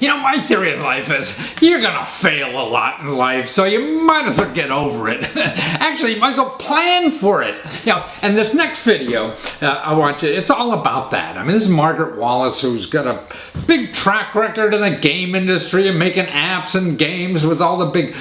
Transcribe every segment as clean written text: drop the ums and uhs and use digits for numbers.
You know, my theory of life is you're gonna fail a lot in life, so you might as well get over it. Actually, you might as well plan for it. You know, and this next video, I want you, it's all about that. I mean, this is Margaret Wallace, who's got a big track record in the game industry and making apps and games with all the big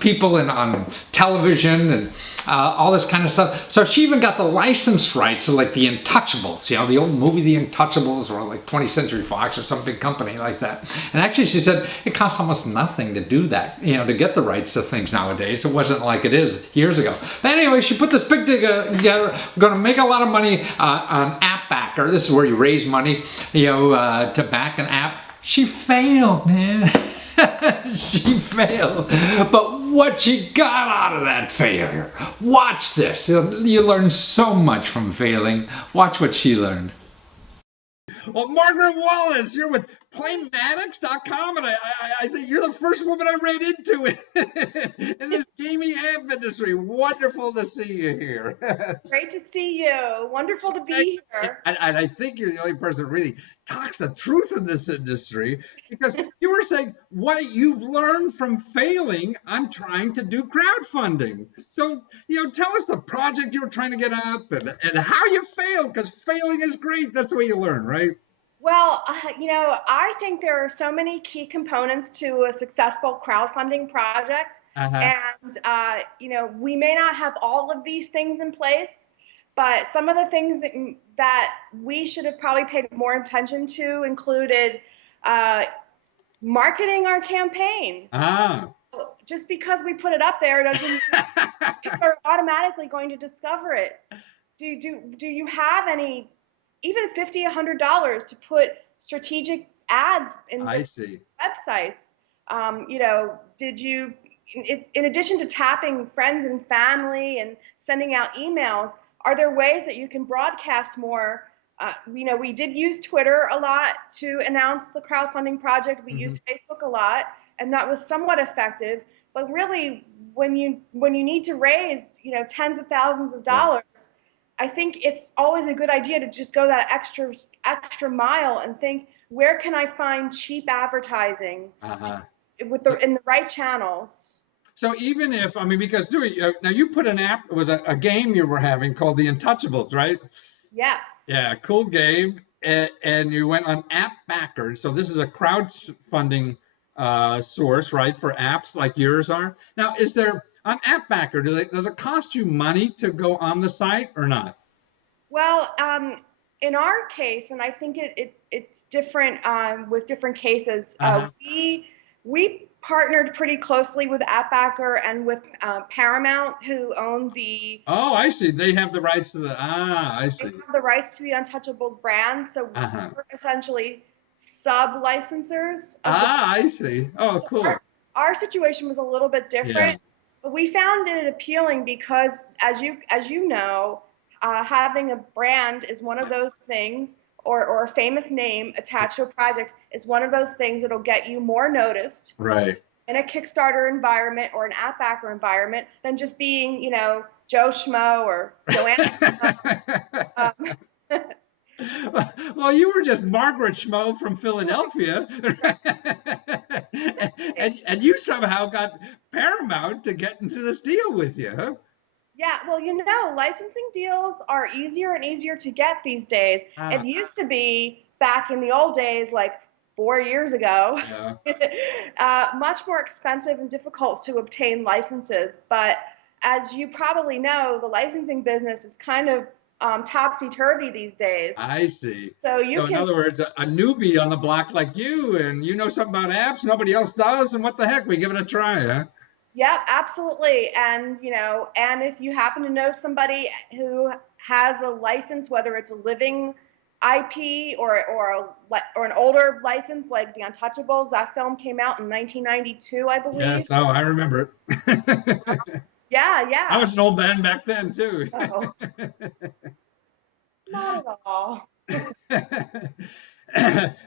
people on television and all this kind of stuff. So she even got the license rights to like the Untouchables, you know, the old movie The Untouchables, or like 20th Century Fox or some big company like that. And actually she said it costs almost nothing to do that, you know, to get the rights to things nowadays. It wasn't like it is years ago. But anyway, she put this big thing together. We're going to make a lot of money on App Backer. This is where you raise money, you know, to back an app. She failed, man. She failed. But what she got out of that failure. Watch this. You learn so much from failing. Watch what she learned. Well, Margaret Wallace, you're with Playmatics.com, and I think you're the first woman I ran into in this gaming app industry. Wonderful to see you here. Great to see you. Wonderful to be here. And I think you're the only person that really talks the truth in this industry, because you were saying what you've learned from failing on trying to do crowdfunding. So, you know, tell us the project you were trying to get up and how you failed, because failing is great. That's the way you learn, right? Well, I think there are so many key components to a successful crowdfunding project. Uh-huh. And, we may not have all of these things in place, but some of the things that we should have probably paid more attention to included marketing our campaign. Ah. Just because we put it up there doesn't mean people are automatically going to discover it. Do you have any, even $50, $100 to put strategic ads in I see. websites? Did you, in addition to tapping friends and family and sending out emails, are there ways that you can broadcast more? We did use Twitter a lot to announce the crowdfunding project. We used Facebook a lot, and that was somewhat effective. But really, when you need to raise, tens of thousands of Yeah. dollars, I think it's always a good idea to just go that extra mile and think, where can I find cheap advertising Uh-huh. in the right channels? So even if, I mean, because doing, now you put an app, it was a game you were having called The Untouchables, right? Yes. Yeah, cool game. And you went on App Backer. So this is a crowdfunding source, right, for apps like yours are. Now, is there, on App Backer, does it cost you money to go on the site or not? Well, in our case, and I think it's different with different cases. Uh-huh. We partnered pretty closely with AppBacker and with Paramount, who own Oh, I see. They have the rights to I they see. have the rights to the Untouchables brand. So Uh-huh. we're essentially sub licensors of the. I see. Oh, cool. Our situation was a little bit Yeah. different, but we found it appealing because, as you know, having a brand is one of those things, or a famous name attached to a project is one of those things that'll get you more noticed Right. in a Kickstarter environment or an app backer environment than just being, Joe Schmo or Joanne. Um, Well, you were just Margaret Schmo from Philadelphia, and you somehow got Paramount to get into this deal with you, huh? Yeah, well, licensing deals are easier and easier to get these days. It Ah, used to be back in the old days, like 4 years ago, yeah. much more expensive and difficult to obtain licenses. But as you probably know, the licensing business is kind of topsy-turvy these days. I see. So you So, in can, other words, a newbie on the block like you, and you know something about apps, nobody else does, and what the heck, we give it a try, huh? yeah, absolutely. And if you happen to know somebody who has a license, whether it's a living IP or an older license like The Untouchables, that film came out in 1992, I believe. Yes, oh, I remember it. Yeah, I yeah. was an old man back then too. No, not at all.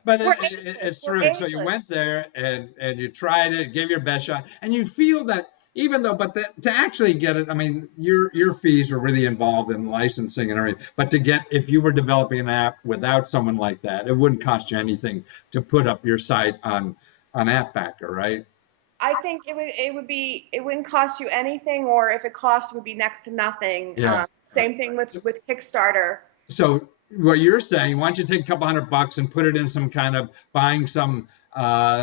But We're it's ageless. We're true. So you ageless. went there and you tried it, gave your best shot, and you feel that even though, but to actually get it, I mean, your fees were really involved in licensing and everything. But to get, if you were developing an app without someone like that, it wouldn't cost you anything to put up your site on AppBacker, right? I think it wouldn't cost you anything, or if it costs, it would be next to nothing. Yeah. Same thing with Kickstarter. So what you're saying, why don't you take a couple $100 and put it in some kind of buying some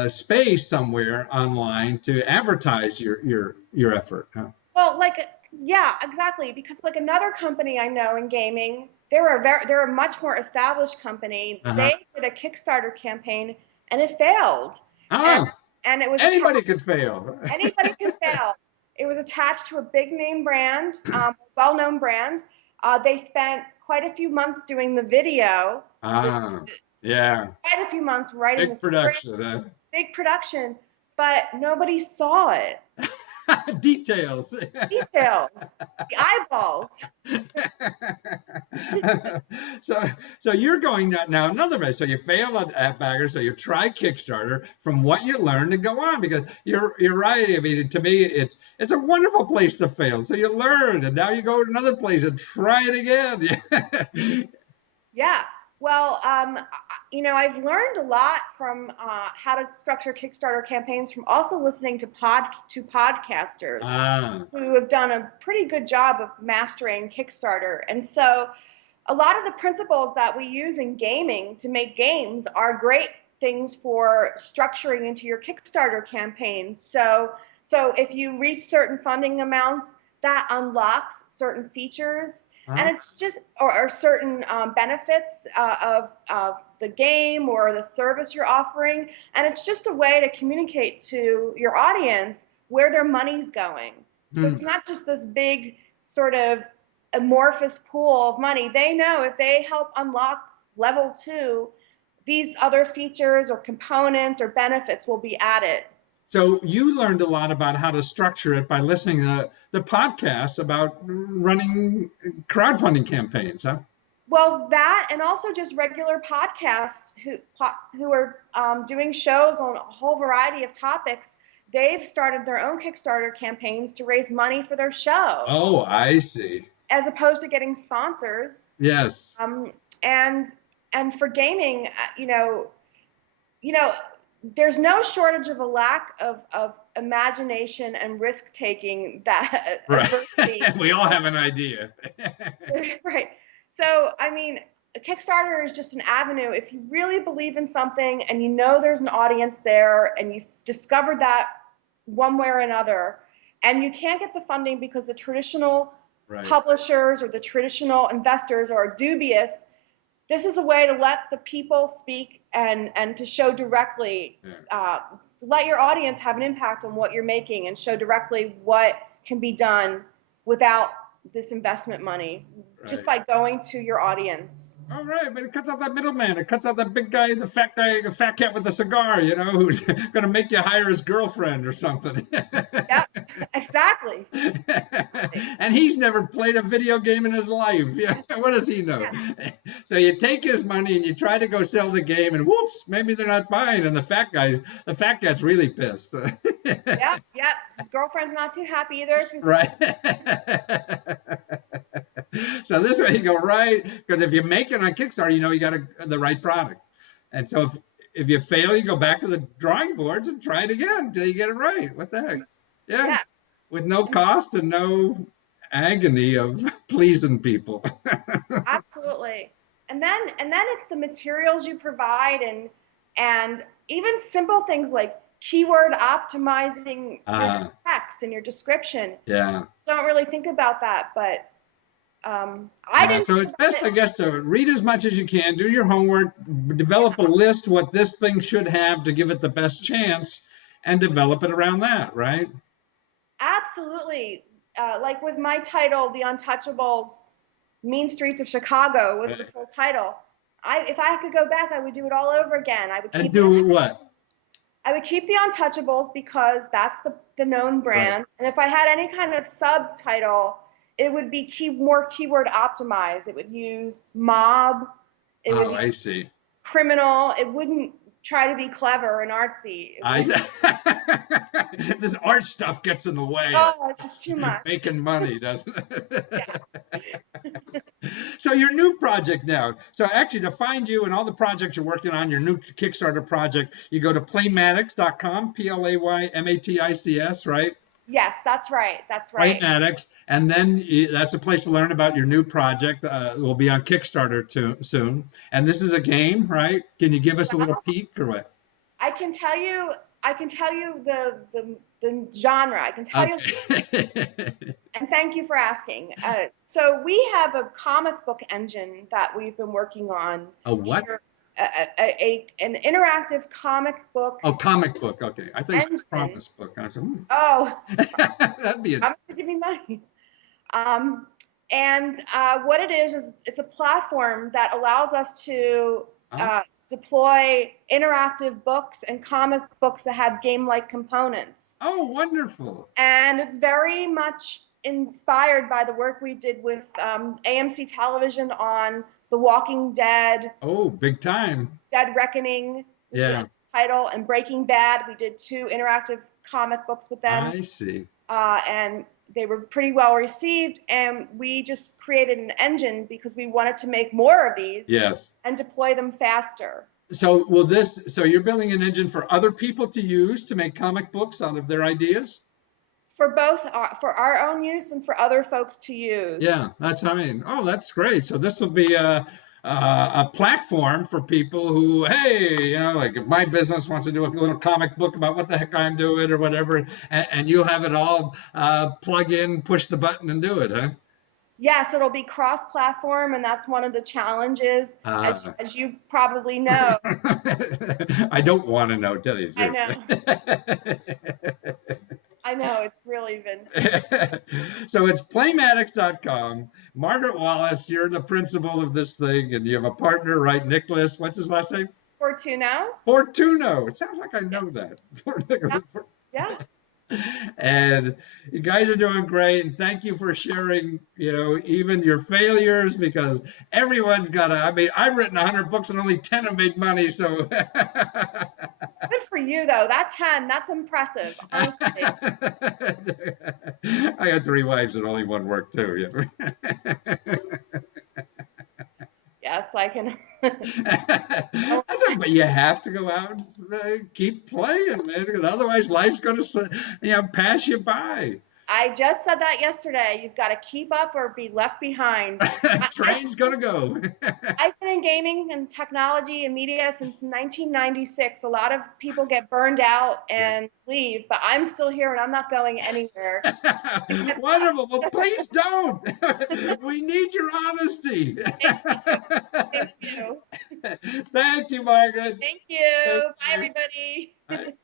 space somewhere online to advertise your effort? Huh? Well, like, yeah, exactly. Because like another company I know in gaming, they're a much more established company. Uh-huh. They did a Kickstarter campaign and it failed, and Oh, and it was anybody attached. could fail. Anybody can fail. It was attached to a big name brand, well-known brand. They spent quite a few months doing the video, the, Ah, yeah. quite a few months writing the Big script, production. big production, but nobody saw it. Details. Details, the eyeballs. so so you're going now another way. So you fail at Bagger, so you try Kickstarter from what you learned and go on because you're right. I mean, to me, it's a wonderful place to fail. So you learn, and now you go to another place and try it again. Yeah. Well, I've learned a lot from how to structure Kickstarter campaigns from also listening to podcasters Ah, who have done a pretty good job of mastering Kickstarter. And so a lot of the principles that we use in gaming to make games are great things for structuring into your Kickstarter campaigns. So if you reach certain funding amounts, that unlocks certain features, and ah. it's just or certain benefits of the game or the service you're offering, and it's just a way to communicate to your audience where their money's going. So it's Hmm. not just this big sort of amorphous pool of money. They know if they help unlock level 2, these other features or components or benefits will be added. So you learned a lot about how to structure it by listening to the podcasts about running crowdfunding campaigns, huh? Well, that and also just regular podcasts who are doing shows on a whole variety of topics. They've started their own Kickstarter campaigns to raise money for their show, Oh, I see. as opposed to getting sponsors. Yes. Um, and and for gaming, you know, there's no shortage of a lack of imagination and risk taking that Right. adversity. We all have an idea. Right. So, I mean, Kickstarter is just an avenue. If you really believe in something and you know there's an audience there and you've discovered that one way or another, and you can't get the funding because the traditional Right. publishers or the traditional investors are dubious, this is a way to let the people speak and to show directly, Yeah. to let your audience have an impact on what you're making and show directly what can be done without this investment money, just Right. by going to your audience. All right, but it cuts out that middleman. It cuts out that big guy, the fat cat with the cigar, who's going to make you hire his girlfriend or something. Yep, exactly. And he's never played a video game in his life. Yeah, what does he know? Yes. So you take his money and you try to go sell the game, and whoops, maybe they're not buying, and the fat cat's really pissed. Yep, yep. His girlfriend's not too happy either because Right. So this way you go right, because if you make it on Kickstarter, you got the right product. And so if you fail, you go back to the drawing boards and try it again until you get it right. What the heck? Yeah, yes. with no cost and no agony of pleasing people. Absolutely. And then it's the materials you provide and even simple things like keyword optimizing your uh, text and your description. yeah. Don't really think about that, but I Yeah, didn't so think it's about best, it. I guess, to read as much as you can, do your homework, develop a list what this thing should have to give it the best chance, and develop it around that, right? Absolutely. Like with my title, The Untouchables, Mean Streets of Chicago was the Right. full title. If I could go back, I would do it all over again. I would And keep the do what? I would keep the Untouchables because that's the known Right. brand. And if I had any kind of subtitle, it would be more keyword optimized. It would use mob, it would Oh, I use see. criminal. It wouldn't try to be clever and artsy. This art stuff gets in the way. Oh, it's just too much. Making money, doesn't it? Yeah. So your new project now. So actually, to find you and all the projects you're working on, your new Kickstarter project, you go to playmatics.com, Playmatics, right? Yes, that's right. That's right. Playmatics, and then that's a place to learn about your new project. It will be on Kickstarter soon. And this is a game, right? Can you give us a little peek or what? I can tell you. I can tell you the genre. I can tell you. And thank you for asking. So we have a comic book engine that we've been working on. A what? Here, an interactive comic book. Oh, comic book. Okay, I thought you said engine. promise book. I said, Oh, that'd be it. promise to give me money. And what it is it's a platform that allows us to deploy interactive books and comic books that have game-like components. Oh, wonderful. And it's very much inspired by the work we did with AMC Television on The Walking Dead. Oh, big time. Dead Reckoning. Yeah. The title, and Breaking Bad. We did 2 interactive comic books with them. I see. And they were pretty well received, and we just created an engine because we wanted to make more of these. Yes. And deploy them faster. So so you're building an engine for other people to use to make comic books out of their ideas? For both, for our own use and for other folks to use. Yeah, oh, that's great. So this will be a platform for people who, hey, like if my business wants to do a little comic book about what the heck I'm doing or whatever, and you'll have it all plug in, push the button and do it, huh? Yes, it'll be cross-platform, and that's one of the challenges, as you probably know. I don't want to know, tell you the truth. I know, it's really been. So it's playmatics.com. Margaret Wallace, you're the principal of this thing, and you have a partner, right? Nicholas, what's his last name? Fortuno. It sounds like I know that. Yeah. And you guys are doing great, and thank you for sharing, even your failures, because everyone's got I've written 100 books and only 10 have made money, so. Good for you, though. That 10, that's impressive, honestly. I had 3 wives and only 1 worked, too. Yes, I can. But you have to go out and keep playing, man, because otherwise life's going to, pass you by. I just said that yesterday. You've got to keep up or be left behind. Train's going to go. I've been in gaming and technology and media since 1996. A lot of people get burned out and leave, but I'm still here and I'm not going anywhere. Wonderful. Well, please don't. We need your honesty. Thank you. Thank you, Margaret. Thank you. Bye, everybody. Bye.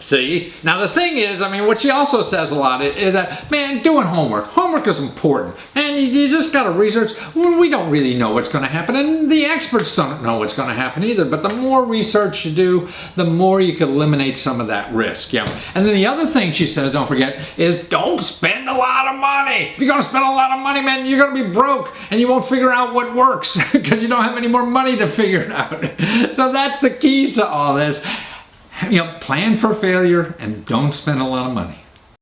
See, now the thing is, what she also says a lot is that, man, doing homework is important, and you just got to research. We don't really know what's going to happen, and the experts don't know what's going to happen either, but the more research you do, the more you can eliminate some of that risk. And then the other thing she says, don't forget, is don't spend a lot of money. If you're going to spend a lot of money, man, you're going to be broke, and you won't figure out what works because you don't have any more money to figure it out. So that's the keys to all this. Plan for failure and don't spend a lot of money.